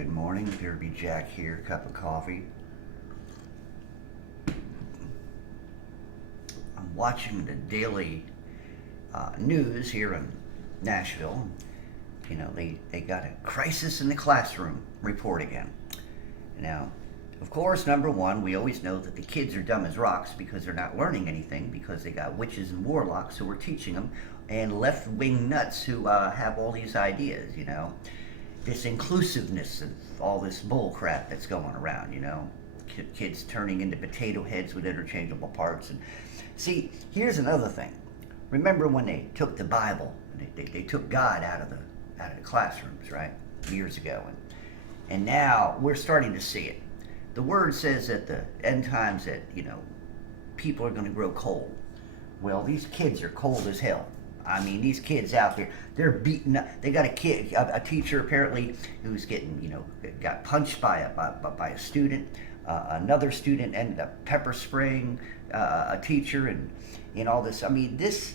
Good morning, Derby Jack here, cup of coffee. I'm watching the daily news here in Nashville. You know, they got a crisis in the classroom report again. Now, of course, number one, we always know that the kids are dumb as rocks because they're not learning anything because they got witches and warlocks who are teaching them and left-wing nuts who have all these ideas, you know. This inclusiveness of all this bull crap that's going around, you know. Kids turning into potato heads with interchangeable parts. And see, here's another thing. Remember when they took the Bible, they took God out of the classrooms, right? Years ago. And now we're starting to see it. The word says at the end times that, you know, people are going to grow cold. Well, these kids are cold as hell. I mean, these kids out there, they're beaten up. They got a teacher apparently who's getting, you know, got punched by a student. Another student ended up pepper spraying a teacher and all this. I mean, this,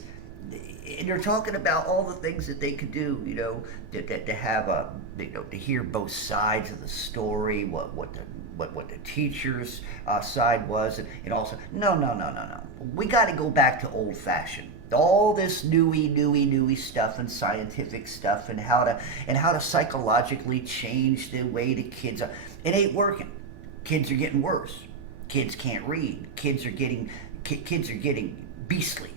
and they're talking about all the things that they could do, you know, to have you know, to hear both sides of the story, what the teacher's side was, and also, no. We got to go back to old fashioned. All this newy stuff and scientific stuff and how to psychologically change the way the kids are. It ain't working. Kids are getting worse. Kids can't read. Kids are getting beastly.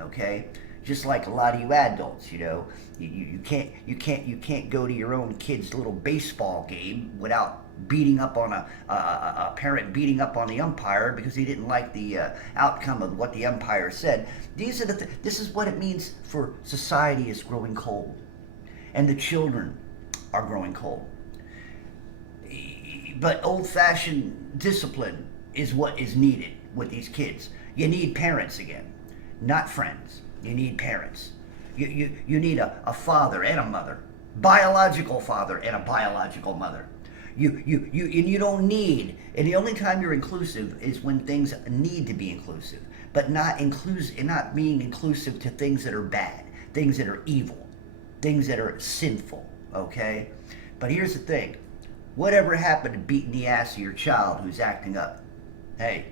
Okay, just like a lot of you adults, you know, you can't go to your own kid's little baseball game without beating up on a parent beating up on the umpire because he didn't like the outcome of what the umpire said. These are this is what it means for society is growing cold, and the children are growing cold. But old-fashioned discipline is what is needed with these kids. You need parents again, not friends. You need parents. You need a father and a mother, biological father and a biological mother. You don't need, and the only time you're inclusive is when things need to be inclusive, but not being inclusive to things that are bad, things that are evil, things that are sinful, okay? But here's the thing. Whatever happened to beating the ass of your child who's acting up? Hey,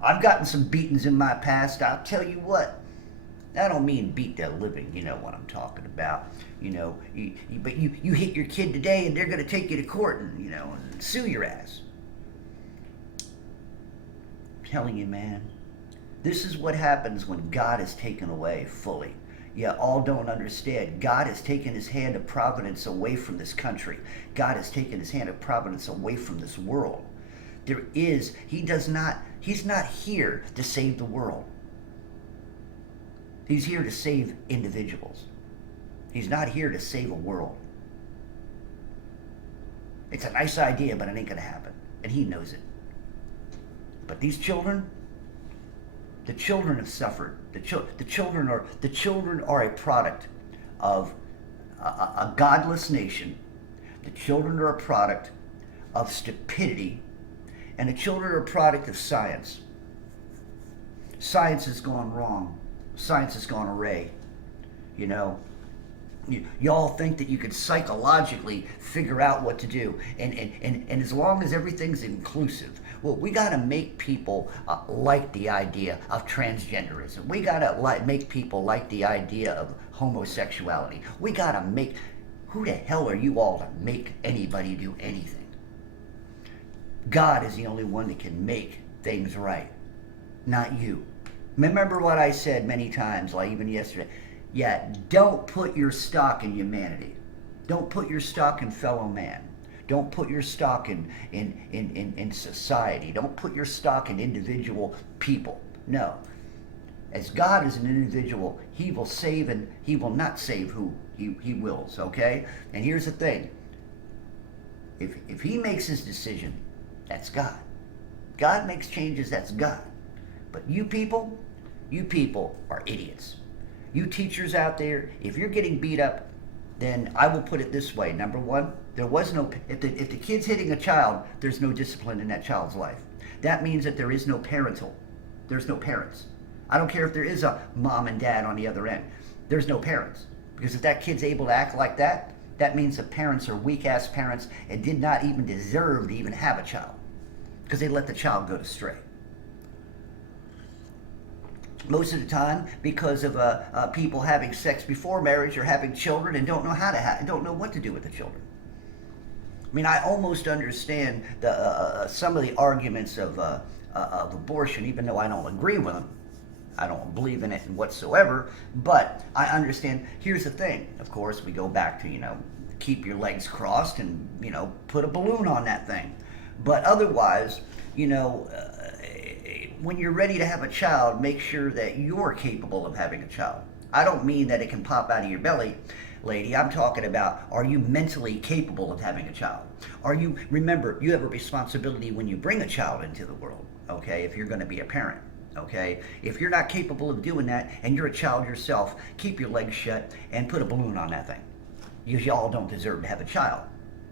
I've gotten some beatings in my past. I'll tell you what. I don't mean beat the living, you know what I'm talking about. You know, but you hit your kid today and they're going to take you to court and, you know, and sue your ass. I'm telling you, man, this is what happens when God is taken away fully. You all don't understand. God has taken his hand of providence away from this country. God has taken his hand of providence away from this world. He's not here to save the world. He's here to save individuals. He's not here to save a world. It's a nice idea, but it ain't going to happen. And he knows it. But these children, the children have suffered. The children are a product of a godless nation. The children are a product of stupidity. And the children are a product of science. Science has gone wrong. Science has gone array. You know, y'all think that you could psychologically figure out what to do, and as long as everything's inclusive, well, we got to make people like the idea of transgenderism. We got to make people like the idea of homosexuality. We got to make. Who the hell are you all to make anybody do anything? God is the only one that can make things right, not you. Remember what I said many times, like even yesterday. Yeah, don't put your stock in humanity. Don't put your stock in fellow man. Don't put your stock in society. Don't put your stock in individual people. No. As God is an individual, he will save and he will not save who he wills, okay? And here's the thing. If he makes his decision, that's God. God makes changes, that's God. But you people are idiots. You teachers out there, if you're getting beat up, then I will put it this way. Number one, if the kid's hitting a child, there's no discipline in that child's life. That means that there's no parents. I don't care if there is a mom and dad on the other end. There's no parents. Because if that kid's able to act like that, that means the parents are weak-ass parents and did not even deserve to even have a child because they let the child go astray. Most of the time, because of people having sex before marriage or having children and don't know how to don't know what to do with the children. I mean, I almost understand some of the arguments of abortion, even though I don't agree with them. I don't believe in it whatsoever, but I understand. Here's the thing. Of course, we go back to, keep your legs crossed and, put a balloon on that thing. But otherwise, when you're ready to have a child, make sure that you're capable of having a child. I don't mean that it can pop out of your belly, lady. I'm talking about, are you mentally capable of having a child? Remember, you have a responsibility when you bring a child into the world, okay, if you're going to be a parent. Okay, if you're not capable of doing that and you're a child yourself, keep your legs shut and put a balloon on that thing. You all don't deserve to have a child.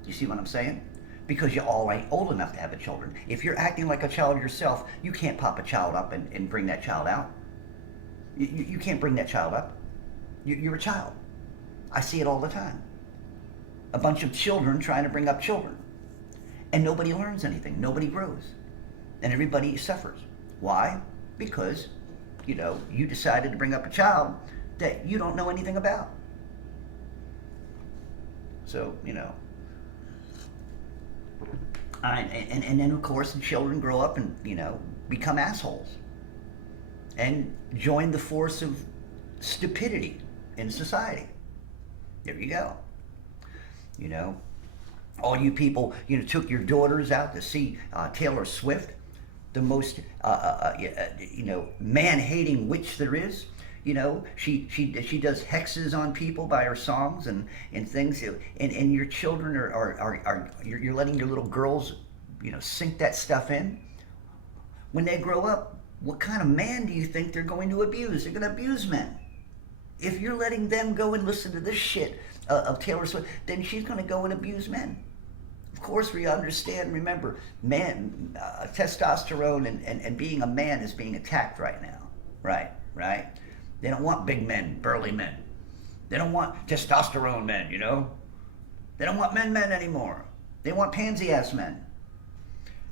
You see what I'm saying? Because you all ain't old enough to have a children. If you're acting like a child yourself, you can't pop a child up and bring that child out. You can't bring that child up. You're a child. I see it all the time. A bunch of children trying to bring up children. And nobody learns anything. Nobody grows. And everybody suffers. Why? Because, you decided to bring up a child that you don't know anything about. So, and then of course the children grow up and, become assholes and join the force of stupidity in society. There you go. All you people, took your daughters out to see Taylor Swift, the most, man-hating witch there is. She does hexes on people by her songs and things. And your children you're letting your little girls, sink that stuff in. When they grow up, what kind of man do you think they're going to abuse? They're going to abuse men. If you're letting them go and listen to this shit of Taylor Swift, then she's going to go and abuse men. Of course, we understand, remember, testosterone and being a man is being attacked right now. Right? They don't want big men, burly men. They don't want testosterone men, They don't want men anymore. They want pansy-ass men.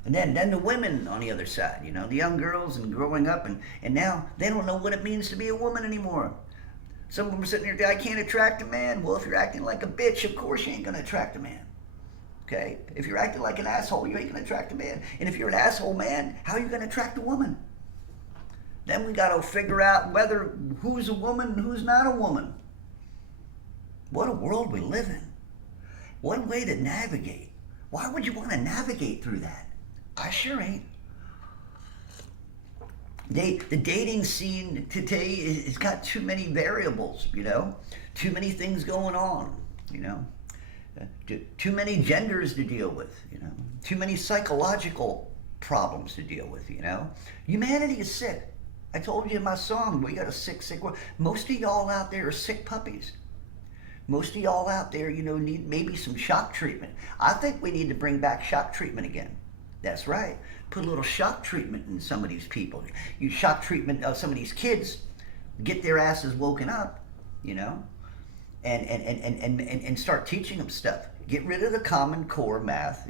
And then the women on the other side, the young girls and growing up, and now they don't know what it means to be a woman anymore. Some of them are sitting there, I can't attract a man. Well, if you're acting like a bitch, of course you ain't going to attract a man. Okay? If you're acting like an asshole, you ain't going to attract a man. And if you're an asshole man, how are you going to attract a woman? Then we got to figure out who's a woman and who's not a woman. What a world we live in. One way to navigate. Why would you want to navigate through that? I sure ain't. The dating scene today has got too many variables, Too many things going on, Too many genders to deal with, Too many psychological problems to deal with, Humanity is sick. I told you in my song, we got a sick world. Most of y'all out there are sick puppies. Most of y'all out there, need maybe some shock treatment. I think we need to bring back shock treatment again. That's right. Put a little shock treatment in some of these people. You shock treatment some of these kids, get their asses woken up, and start teaching them stuff. Get rid of the Common Core math,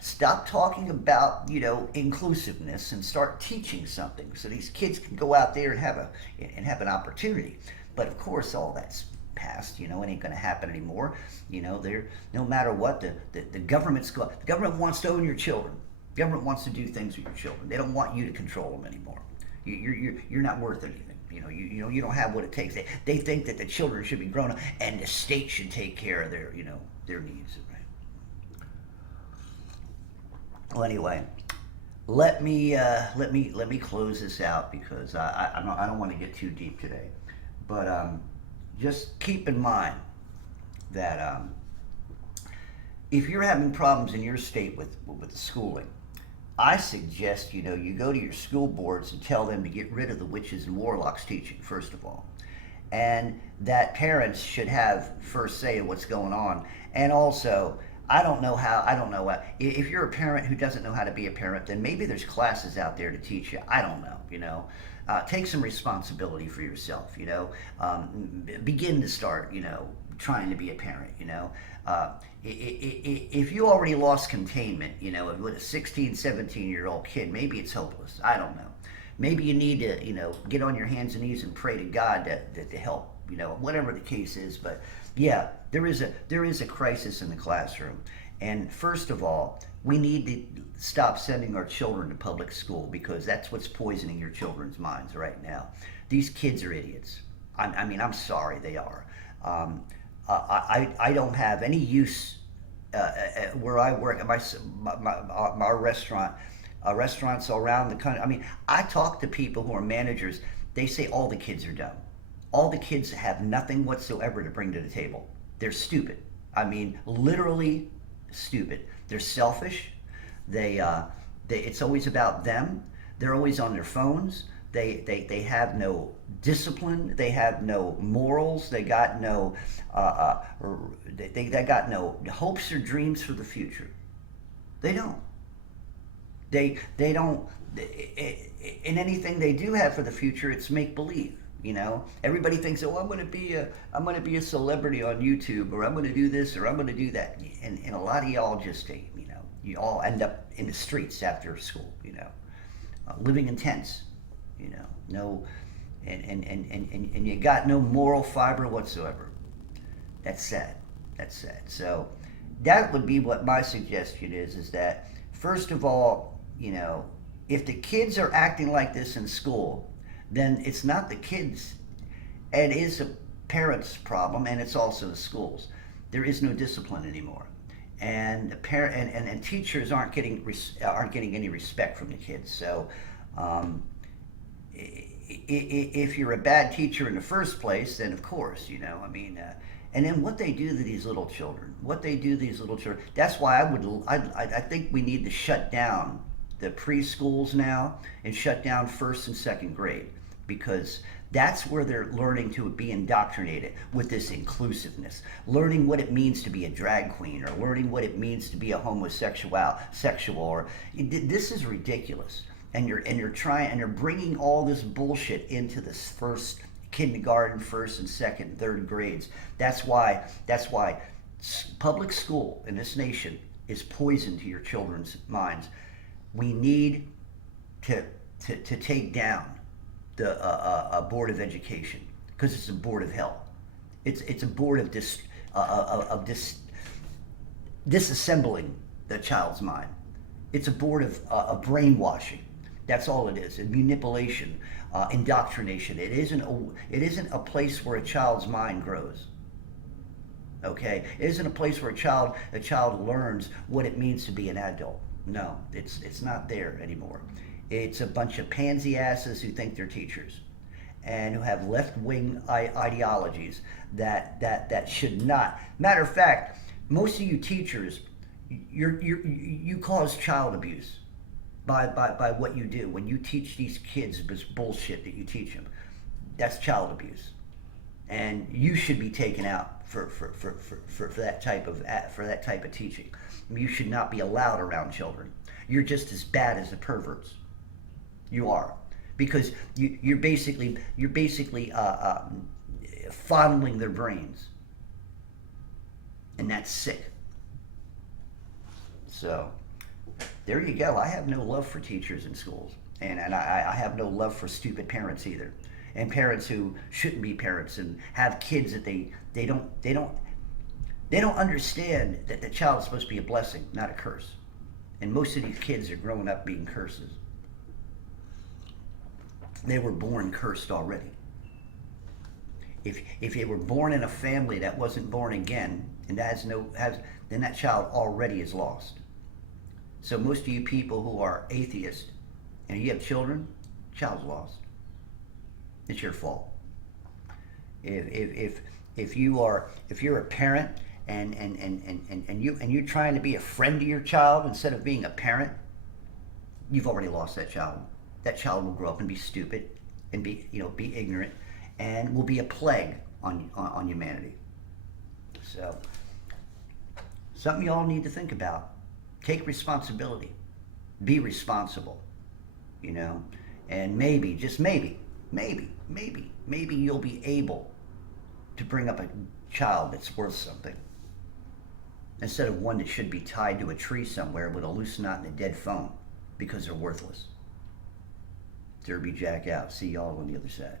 Stop talking about, inclusiveness and start teaching something so these kids can go out there and have an opportunity. But of course, all that's past, it ain't going to happen anymore. No matter what, the government wants to own your children. The government wants to do things with your children. They don't want you to control them anymore. You're not worth anything. You don't have what it takes. They think that the children should be grown up and the state should take care of their needs. Right? Well, anyway, let me close this out because I don't want to get too deep today, but just keep in mind that if you're having problems in your state with schooling, I suggest, you go to your school boards and tell them to get rid of the witches and warlocks teaching, first of all. And that parents should have first say of what's going on. And also, if you're a parent who doesn't know how to be a parent, then maybe there's classes out there to teach you. I don't know, Take some responsibility for yourself, Begin to start, trying to be a parent, you know. If you already lost containment, you know, with a 16, 17-year-old kid, maybe it's hopeless. I don't know. Maybe you need to, you know, get on your hands and knees and pray to God to help, you know, whatever the case is. But yeah, there is a crisis in the classroom. And first of all, we need to stop sending our children to public school, because that's what's poisoning your children's minds right now. These kids are idiots. I mean, I'm sorry, they are. I don't have any use where I work at my restaurant, restaurants around the country. I mean, I talk to people who are managers. They say all the kids are dumb. All the kids have nothing whatsoever to bring to the table. They're stupid. I mean, literally stupid. They're selfish. It's always about them. They're always on their phones. They have no discipline. They have no morals. They got no they got no hopes or dreams for the future. They don't. They don't. In anything they do have for the future, it's make believe. You know, everybody thinks, oh, I'm going to be a celebrity on YouTube, or I'm going to do this, or I'm going to do that, and a lot of y'all just, you know, you all end up in the streets after school, you know, living in tents, you know, no, and you got no moral fiber whatsoever. That's sad. That's sad. So that would be what my suggestion is that first of all, you know, if the kids are acting like this in school, then it's not the kids. It is a parent's problem, and it's also the schools. There is no discipline anymore, and and teachers aren't getting any respect from the kids. So, if you're a bad teacher in the first place, then of course, you know, I mean, and then what they do to these little children, That's why I think we need to shut down the preschools now and shut down first and second grade, because that's where they're learning to be indoctrinated with this inclusiveness, learning what it means to be a drag queen, or learning what it means to be a homosexual, or this is ridiculous. And you're bringing all this bullshit into this first kindergarten, first and second, third grades. That's why public school in this nation is poison to your children's minds. We need to take down the Board of Education, because it's a board of hell. It's a board of disassembling the child's mind. It's a board of brainwashing. That's all it is. And manipulation, indoctrination. It isn't a place where a child's mind grows. Okay, it isn't a place where a child learns what it means to be an adult. No, it's not there anymore. It's a bunch of pansy asses who think they're teachers, and who have left-wing ideologies that should not. Matter of fact, most of you teachers, you cause child abuse by what you do when you teach these kids this bullshit that you teach them. That's child abuse, and you should be taken out for that type of teaching. You should not be allowed around children. You're just as bad as the perverts. You are, because you're basically fondling their brains, and that's sick. So there you go. I have no love for teachers in schools, and I have no love for stupid parents either, and parents who shouldn't be parents and have kids that they don't understand that the child is supposed to be a blessing, not a curse. And most of these kids are growing up being curses. They were born cursed already. If they were born in a family that wasn't born again, and then that child already is lost. So most of you people who are atheists and you have children, child's lost. It's your fault. If you're a parent and you're trying to be a friend to your child instead of being a parent, you've already lost that child. That child will grow up and be stupid and be ignorant, and will be a plague on humanity. So, something you all need to think about. Take responsibility. Be responsible. You know, and maybe, just maybe you'll be able to bring up a child that's worth something, instead of one that should be tied to a tree somewhere with a loose knot and a dead phone because they're worthless. Derby Jack out. See y'all on the other side.